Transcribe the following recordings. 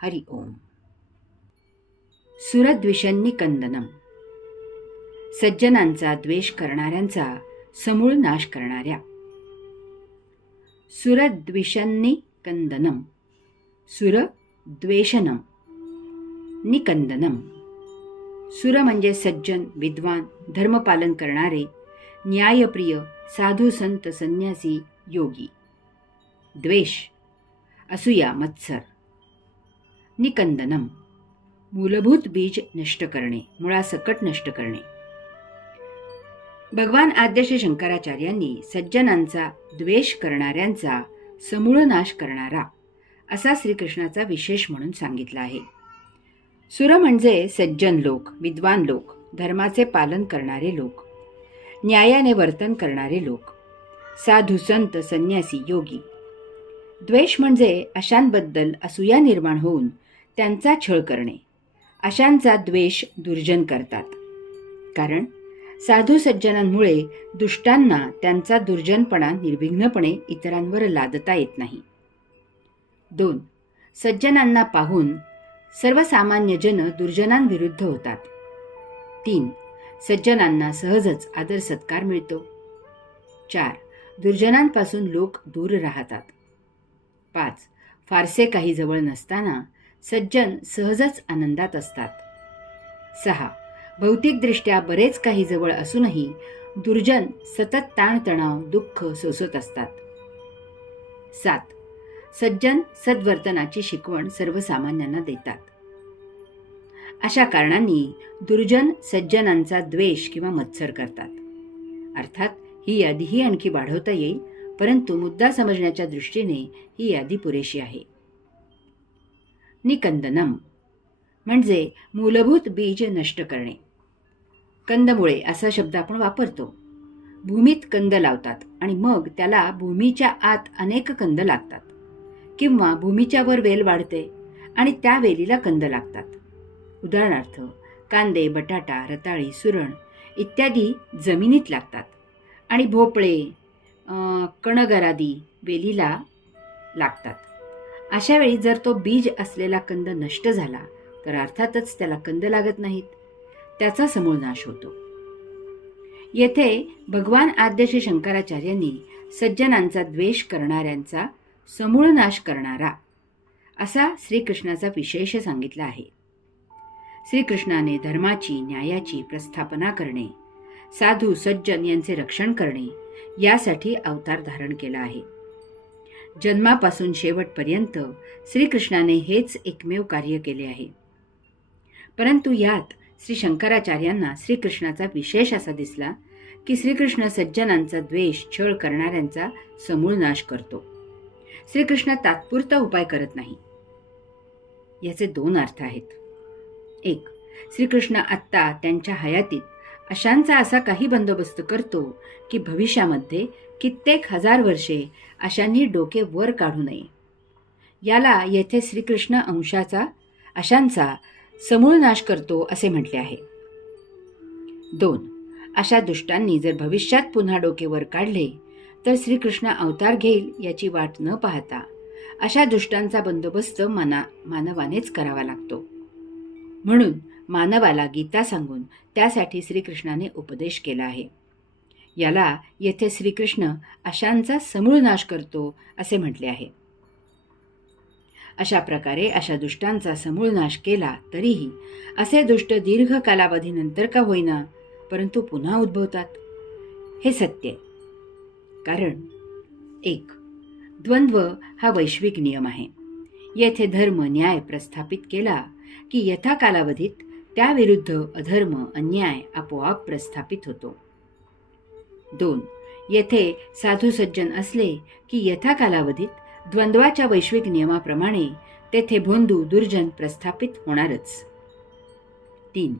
हरि ओम. सुरद्विषन्नी कंदनम. सज्जनांचा द्वेष करणाऱ्यांचा समूळ नाश करणाऱ्या. सुरद्विषन्नी कंदनम. सुर द्वेषनम निकंदनम. सुर म्हणजे सज्जन, विद्वान, धर्मपालन करणारे, न्यायप्रिय, साधू, संत, संन्यासी, योगी. द्वेष, असूया, मत्सर. निकंदनम, मूलभूत बीज नष्ट करणे, मुळासकट नष्ट करणे. भगवान आद्य श्री शंकराचार्यांनी सज्जनांचा द्वेष करणाऱ्यांचा समूळ नाश करणारा असा श्रीकृष्णाचा विशेष म्हणून सांगितला आहे. सुर म्हणजे सज्जन लोक, विद्वान लोक, धर्माचे पालन करणारे लोक, न्यायाने वर्तन करणारे लोक, साधू, संत, संन्यासी, योगी. द्वेष म्हणजे अशांबद्दल असूया निर्माण होऊन त्यांचा छळ करणे. अशांचा द्वेष दुर्जन करतात, कारण साधू सज्जनांमुळे दुष्टांना त्यांचा दुर्जनपणा निर्विघ्नपणे इतरांवर लादता येत नाही. 2. सज्जनांना पाहून सर्वसामान्य जन दुर्जनांविरुद्ध होतात. 3. सज्जनांना सहजच आदर सत्कार मिळतो. 4. दुर्जनांपासून लोक दूर राहतात. 5. फारसे काही जवळ नसताना सज्जन सहजच आनंदात असतात. 6. भौतिकदृष्ट्या बरेच काही जवळ असूनही दुर्जन सतत ताणतणाव, दुःख सोसत असतात. 7. सज्जन सद्वर्तनाची शिकवण सर्वसामान्यांना देतात. अशा कारणांनी दुर्जन सज्जनांचा द्वेष किंवा मत्सर करतात. अर्थात ही यादीही आणखी वाढवता येईल, परंतु मुद्दा समजण्याच्या दृष्टीने ही यादी पुरेशी आहे. निकंदनम म्हणजे मूलभूत बीज नष्ट करणे. कंदमुळे असा शब्द आपण वापरतो. भूमीत कंद लावतात आणि मग त्याला भूमीच्या आत अनेक कंद लागतात, किंवा भूमीच्या वर वेल वाढते आणि त्या वेलीला कंद लागतात. उदाहरणार्थ कांदे, बटाटा, रताळी, सुरण इत्यादी जमिनीत लागतात आणि भोपळे, कणगरादी वेलीला लागतात. अशा वेळी जर तो बीज असलेला कंद नष्ट झाला तर अर्थातच त्याला कंद लागत नाहीत, त्याचा समूळ नाश होतो. येथे भगवान आद्य श्री शंकराचार्यांनी सज्जनांचा द्वेष करणाऱ्यांचा समूळ नाश करणारा असा श्रीकृष्णाचा विशेष सांगितला आहे. श्रीकृष्णाने धर्माची, न्यायाची प्रस्थापना करणे, साधू सज्जन यांचे रक्षण करणे यासाठी अवतार धारण केला आहे. जन्मापासून शेवटपर्यंत श्रीकृष्णाने हेच एकमेव कार्य केले आहे. परंतु यात श्री शंकराचार्यांना श्रीकृष्णाचा विशेष असा दिसला की श्रीकृष्ण सज्जनांचा द्वेष, छळ करणाऱ्यांचा समूळ नाश करतो. श्रीकृष्ण तात्पुरता उपाय करत नाही. याचे 2 अर्थ आहेत. 1. श्रीकृष्ण आत्ता त्यांच्या हयातीत अशांचा असा काही बंदोबस्त करतो की भविष्यामध्ये कित्येक हजार वर्षे अशांनी डोके वर काढू नये. याला येथे श्रीकृष्ण अंशाचा अशांचा समूळ नाश करतो असे म्हटले आहे. 2. अशा दुष्टांनी जर भविष्यात पुन्हा डोके वर काढले तर श्रीकृष्ण अवतार घेईल याची वाट न पाहता अशा दुष्टांचा बंदोबस्त मानवानेच करावा लागतो. म्हणून मानवाला गीता सांगून त्यासाठी श्रीकृष्णाने उपदेश केला आहे. याला येथे श्रीकृष्ण अशांचा समूळ नाश करतो असे म्हटले आहे. अशा प्रकारे अशा दुष्टांचा समूळ नाश केला तरीही असे दुष्ट दीर्घ कालावधीनंतर का होईना परंतु पुन्हा उद्भवतात. हे सत्य आहे. कारण 1. द्वंद्व हा वैश्विक नियम आहे. येथे धर्म, न्याय प्रस्थापित केला की यथा कालावधीत त्याविरुद्ध अधर्म, अन्याय आपोआप प्रस्थापित होतो. 2. येथे साधू सज्जन असले की यथा कालावधीत द्वंद्वाच्या वैश्विक नियमाप्रमाणे तेथे भोंदू, दुर्जन प्रस्थापित होणारच. 3.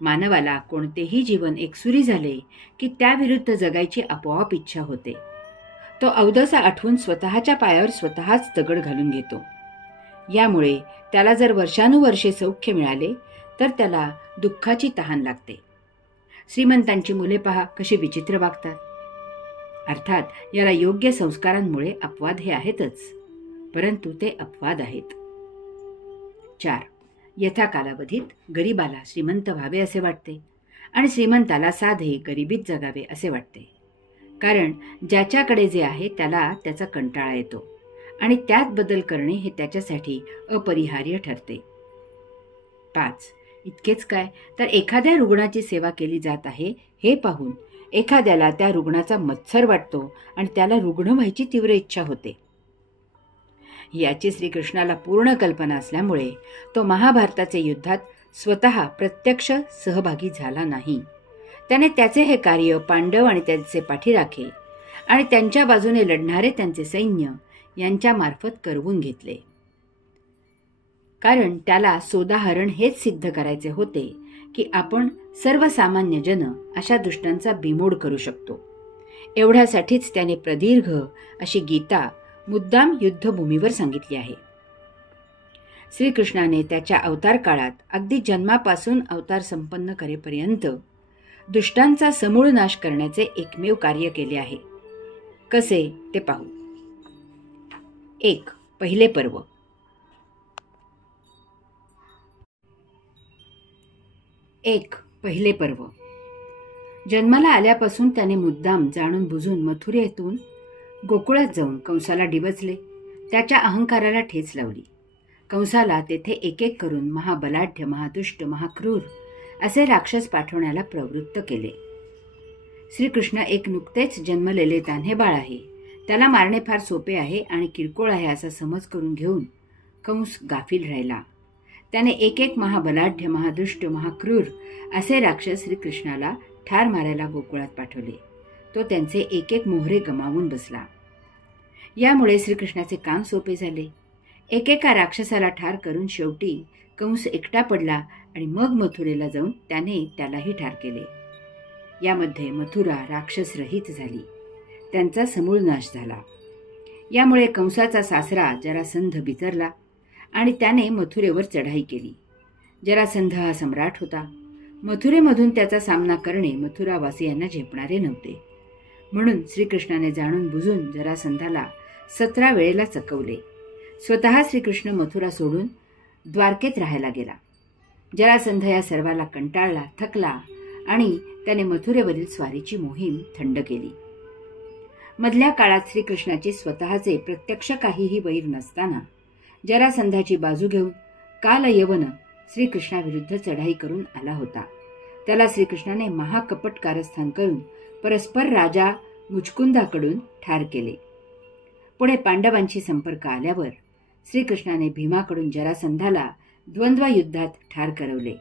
मानवाला कोणतेही जीवन एकसुरी झाले की त्याविरुद्ध जगायची आपोआप इच्छा होते. तो अवदसा आठवून स्वतःच्या पायावर स्वतःच दगड घालून घेतो. यामुळे त्याला जर वर्षानुवर्षे सौख्य मिळाले तर त्याला दुःखाची तहान लागते. श्रीमंतांची मुले पहा कशी विचित्र वागतात. अर्थात याला योग्य संस्कारांमुळे अपवाद हे आहेतच, परंतु ते अपवाद आहेत. 4. यथा कालावधीत गरिबाला श्रीमंत व्हावे असे वाटते आणि श्रीमंताला साधे गरिबीत जगावे असे वाटते. कारण ज्याच्याकडे जे आहे त्याला त्याचा कंटाळा येतो आणि त्यात बदल करणे हे त्याच्यासाठी अपरिहार्य ठरते. 5. इतकेच काय, तर एखाद्या रुग्णाची सेवा केली जात आहे हे पाहून एखाद्याला त्या रुग्णाचा मत्सर वाटतो आणि त्याला रुग्ण व्हायची तीव्र इच्छा होते. याची श्रीकृष्णाला पूर्ण कल्पना असल्यामुळे तो महाभारताचे युद्धात स्वतः प्रत्यक्ष सहभागी झाला नाही. त्याने त्याचे हे कार्य पांडव आणि त्यांचे पाठीराखे आणि त्यांच्या बाजूने लढणारे त्यांचे सैन्य यांच्या मार्फत करवून घेतले. कारण त्याला सोदाहरण हेच सिद्ध करायचे होते की आपण सर्वसामान्य जन अशा दुष्टांचा बिमोड करू शकतो. एवढ्यासाठीच त्याने प्रदीर्घ अशी गीता मुद्दाम युद्धभूमीवर सांगितली आहे. श्रीकृष्णाने त्याच्या अवतार काळात अगदी जन्मापासून अवतार संपन्न करेपर्यंत दुष्टांचा समूळ नाश करण्याचे एकमेव कार्य केले आहे. कसे ते पाहू. 1. पहिले पर्व. पहिले पर्व. जन्माला आल्यापासून त्याने मुद्दाम जाणून बुजून मथुरेतून गोकुळात जाऊन कंसाला डिवचले, त्याच्या अहंकाराला ठेच लावली. कंसाला तेथे एक एक करून महाबलाढ्य, महादुष्ट, महाक्रूर असे राक्षस पाठवण्याला प्रवृत्त केले. श्रीकृष्ण एक नुकतेच जन्मलेले तान्हे बाळ आहे, त्याला मारणे फार सोपे आहे आणि किरकोळ आहे असा समज करून घेऊन कंस गाफील राहिला. त्याने एक एक महाबलाढ्य, महादुष्ट, महाक्रूर असे राक्षस श्रीकृष्णाला ठार मारायला गोकुळात पाठवले. तो त्यांचे एक एक मोहरे गमावून बसला. यामुळे श्रीकृष्णाचे काम सोपे झाले. एकेका राक्षसाला ठार करून शेवटी कंस एकटा पडला आणि मग मथुरेला जाऊन त्याने त्यालाही ठार केले. यामध्ये मथुरा राक्षसरहित झाली, त्यांचा समूळ नाश झाला. यामुळे कंसाचा सासरा जरासंध बिथरला आणि त्याने मथुरेवर चढाई केली. जरासंध हा सम्राट होता. मथुरेमधून त्याचा सामना करणे मथुरावासियांना झेपणारे नव्हते. म्हणून श्रीकृष्णाने जाणून बुजून जरासंधाला 17 वेळेला चकवले. स्वतः श्रीकृष्ण मथुरा सोडून द्वारकेत राहायला गेला. जरासंध या सर्वाला कंटाळला, थकला आणि त्याने मथुरेवरील स्वारीची मोहीम थंड केली. मधल्या काळात श्रीकृष्णाचे स्वतःचे प्रत्यक्ष काहीही वैर नसताना जरासंधाची बाजू घेऊन कालयवन श्रीकृष्णाविरुद्ध चढाई करून आला होता. त्याला श्रीकृष्णाने महाकपट कारस्थान करून परस्पर राजा मुचकुंदाकडून ठार केले. पुढे पांडवांशी संपर्क आल्यावर श्रीकृष्णाने भीमाकडून जरासंधाला द्वंद्व युद्धात ठार करवले.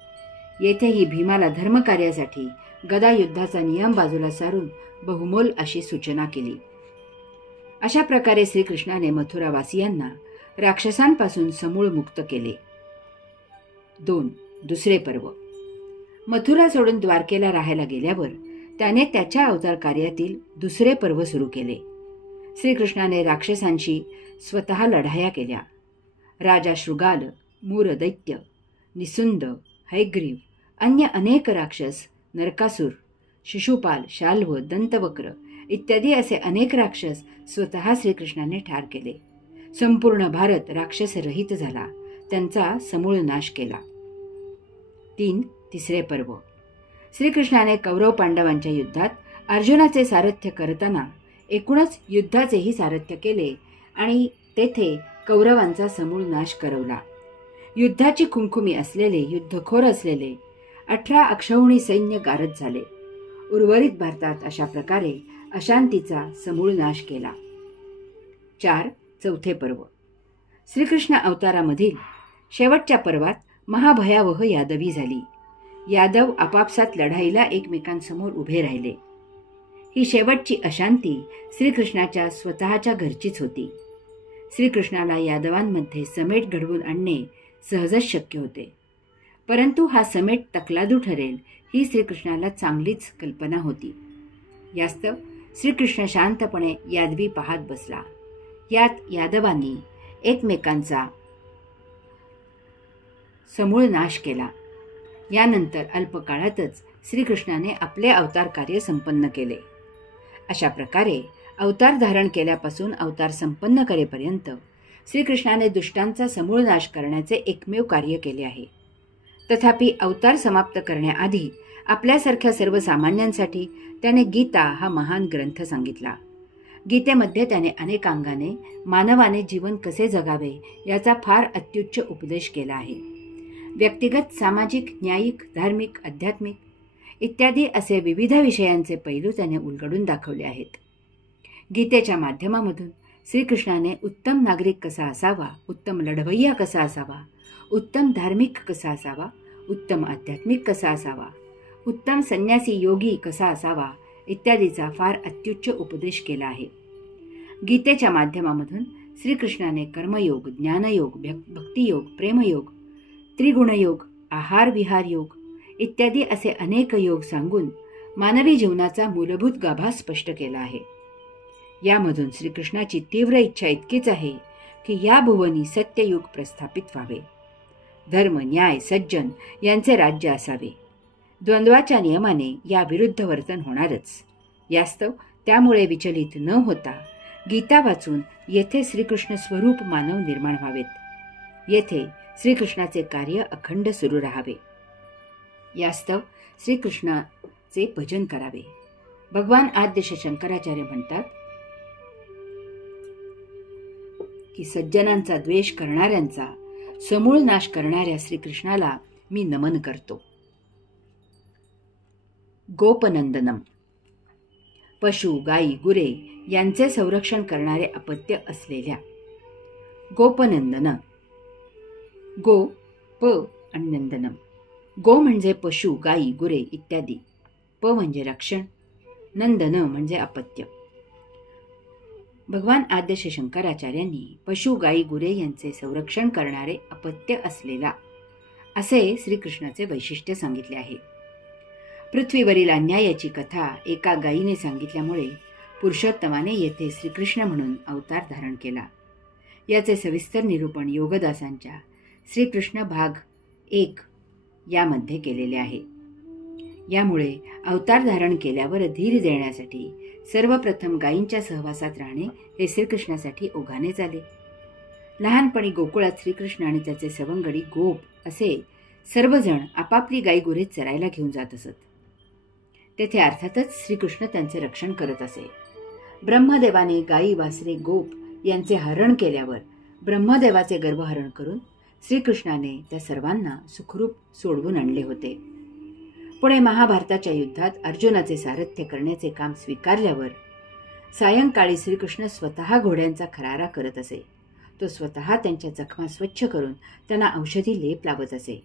येथेही भीमाला धर्मकार्यासाठी गदा युद्धाचा नियम बाजूला सारून बहुमोल अशी सूचना केली. अशा प्रकारे श्रीकृष्णाने मथुरावासियांना राक्षसांपासून समूळ मुक्त केले. 2. दुसरे पर्व. मथुरा सोडून द्वारकेला राहायला गेल्यावर त्याने त्याच्या अवतार कार्यातील दुसरे पर्व सुरू केले. श्रीकृष्णाने राक्षसांशी स्वतः लढाया केल्या. राजा शृगाल, मूर दैत्य, निसुंद, हैग्रीव, अन्य अनेक राक्षस, नरकासुर, शिशुपाल, शाल्व, दंतवक्र इत्यादी असे अनेक राक्षस स्वतः श्रीकृष्णाने ठार केले. संपूर्ण भारत राक्षसरहित झाला, त्यांचा समूळ नाश केला. 3. तिसरे पर्व. श्रीकृष्णाने कौरव पांडवांच्या युद्धात अर्जुनाचे सारथ्य करताना एकूणच युद्धाचेही सारथ्य केले आणि तेथे कौरवांचा समूळ नाश करवला. युद्धाची खुमखुमी असलेले, युद्धखोर असलेले 18 अक्षौहिणी सैन्य गारद झाले. उर्वरित भारतात अशा प्रकारे अशांतीचा समूळ नाश केला. 4. चौथे पर्व. श्रीकृष्ण अवतारामधील शेवटच्या पर्वात महाभयावह यादवी झाली. यादव आपापसात लढाईला एकमेकांसमोर उभे राहिले. ही शेवटची अशांती श्रीकृष्णाच्या स्वतःच्या घरचीच होती. श्रीकृष्णाला यादवांमध्ये समेट घडवून आणणे सहजच शक्य होते, परंतु हा समेट तकलादू ठरेल ही श्रीकृष्णाला चांगलीच कल्पना होती. यास्तव श्रीकृष्ण शांतपणे यादवी पाहत बसला. यात यादवांनी एकमेकांचा समूळ नाश केला. यानंतर अल्पकाळातच श्रीकृष्णाने आपले अवतार कार्य संपन्न केले. अशा प्रकारे अवतार धारण केल्यापासून अवतार संपन्न करेपर्यंत श्रीकृष्णाने दुष्टांचा समूळ नाश करण्याचे एकमेव कार्य केले आहे. तथापि अवतार समाप्त करण्याआधी आपल्यासारख्या सर्वसामान्यांसाठी त्याने गीता हा महान ग्रंथ सांगितला. गीतेमध्ये त्याने अनेक अंगाने मानवाने जीवन कसे जगावे याचा फार अत्युच्च उपदेश केला आहे. व्यक्तिगत, सामाजिक, न्यायिक, धार्मिक, आध्यात्मिक इत्यादी असे विविध विषयांचे पैलू त्याने उलगडून दाखवले आहेत. गीतेच्या माध्यमामधून श्रीकृष्णाने उत्तम नागरिक कसा असावा, उत्तम लढवय्या कसा असावा, उत्तम धार्मिक कसा असावा, उत्तम आध्यात्मिक कसा असावा, उत्तम संन्यासी योगी कसा असावा इत्यादीचा फार अत्युच्च उपदेश केला आहे. गीतेच्या माध्यमामधून श्रीकृष्णाने कर्मयोग, ज्ञानयोग, भक्तियोग, प्रेमयोग, त्रिगुणयोग, आहार विहार योग इत्यादी असे अनेक योग सांगून मानवी जीवनाचा मूलभूत गाभा स्पष्ट केला आहे. यामधून श्रीकृष्णाची तीव्र इच्छा इतकीच आहे की या भुवनी सत्ययुग प्रस्थापित व्हावे. धर्म, न्याय, सज्जन यांचे राज्य असावे. द्वंद्वाच्या नियमाने या विरुद्ध वर्तन होणारच. यास्तव त्यामुळे विचलित न होता गीता वाचून येथे श्रीकृष्ण स्वरूप मानव निर्माण व्हावेत. येथे श्रीकृष्णाचे कार्य अखंड सुरू राहावे. यास्तव श्रीकृष्णाचे भजन करावे. भगवान आद्य शंकराचार्य म्हणतात की सज्जनांचा द्वेष करणाऱ्यांचा समूळ नाश करणाऱ्या श्रीकृष्णाला मी नमन करतो. गोपनंदनम. पशु, गाई, गुरे यांचे संरक्षण करणारे अपत्य असलेल्या. गोपनंदन. गो, प आणि नंदनम. गो म्हणजे पशु, गाई, गुरे इत्यादी. प म्हणजे रक्षण. नंदन म्हणजे अपत्य. भगवान आद्य शंकराचार्यांनी पशु, गाई, गुरे यांचे संरक्षण करणारे अपत्य असलेला असे श्रीकृष्णाचे वैशिष्ट्य सांगितले आहे. पृथ्वीवरील अन्यायाची कथा एका गायीने सांगितल्यामुळे पुरुषोत्तमाने येथे श्रीकृष्ण म्हणून अवतार धारण केला. याचे सविस्तर निरूपण योगदासांच्या श्रीकृष्ण भाग 1 यामध्ये केलेले आहे. यामुळे अवतार धारण केल्यावर धीर देण्यासाठी सर्वप्रथम गायींच्या सहवासात राहणे हे श्रीकृष्णासाठी ओघाने झाले. लहानपणी गोकुळात श्रीकृष्ण आणि त्याचे सवंगडी गोप असे सर्वजण आपापली गाई गुरे चरायला घेऊन जात असत. तेथे अर्थातच श्रीकृष्ण त्यांचे रक्षण करत असे. ब्रह्मदेवाने गाई, वासरे, गोप यांचे हरण केल्यावर ब्रह्मदेवाचे गर्भहरण करून श्रीकृष्णाने त्या सर्वांना सुखरूप सोडवून आणले होते. पुढे महाभारताच्या युद्धात अर्जुनाचे सारथ्य करण्याचे काम स्वीकारल्यावर सायंकाळी श्रीकृष्ण स्वतः घोड्यांचा खरारा करत असे. तो स्वतः त्यांच्या जखमा स्वच्छ करून त्यांना औषधी लेप लावत असे.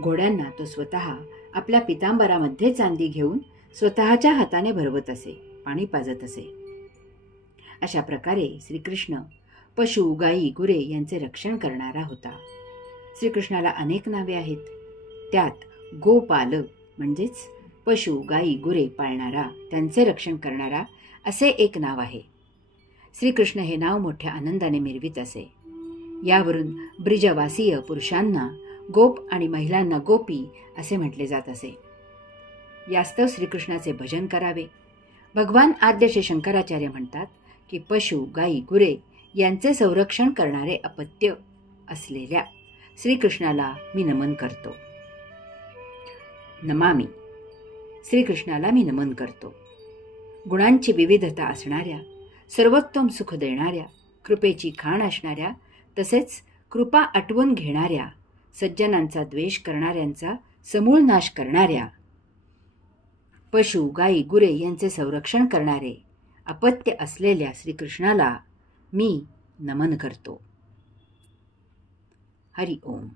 घोड्यांना तो स्वतः आपल्या पितांबरामध्ये चांदी घेऊन स्वतःच्या हाताने भरवत असे, पाणी पाजत असे. अशा प्रकारे श्रीकृष्ण पशु, गाई, गुरे यांचे रक्षण करणारा होता. श्रीकृष्णाला अनेक नावे आहेत. त्यात गोपाल म्हणजेच पशु, गाई, गुरे पाळणारा, त्यांचे रक्षण करणारा असे एक नाव आहे. श्रीकृष्ण हे नाव मोठ्या आनंदाने मिरवित असे. यावरून ब्रिजवासीय पुरुषांना गोप आणि महिलांना गोपी असे म्हटले जात असे. यास्तव श्रीकृष्णाचे भजन करावे. भगवान आद्य शंकराचार्य म्हणतात की पशु, गाई, गुरे यांचे संरक्षण करणारे अपत्य असलेल्या श्रीकृष्णाला मी नमन करतो. नमामि. श्रीकृष्णाला मी नमन करतो. गुणांची विविधता असणाऱ्या, सर्वोत्तम सुख देणाऱ्या, कृपेची खाण असणाऱ्या, तसेच कृपा आटवून घेणाऱ्या, सज्जनांचा द्वेष करणाऱ्यांचा समूळ नाश करणाऱ्या, पशु, गाई, गुरे यांचे संरक्षण करणारे अपत्य असलेल्या श्रीकृष्णाला मी नमन करतो. हरि ओम.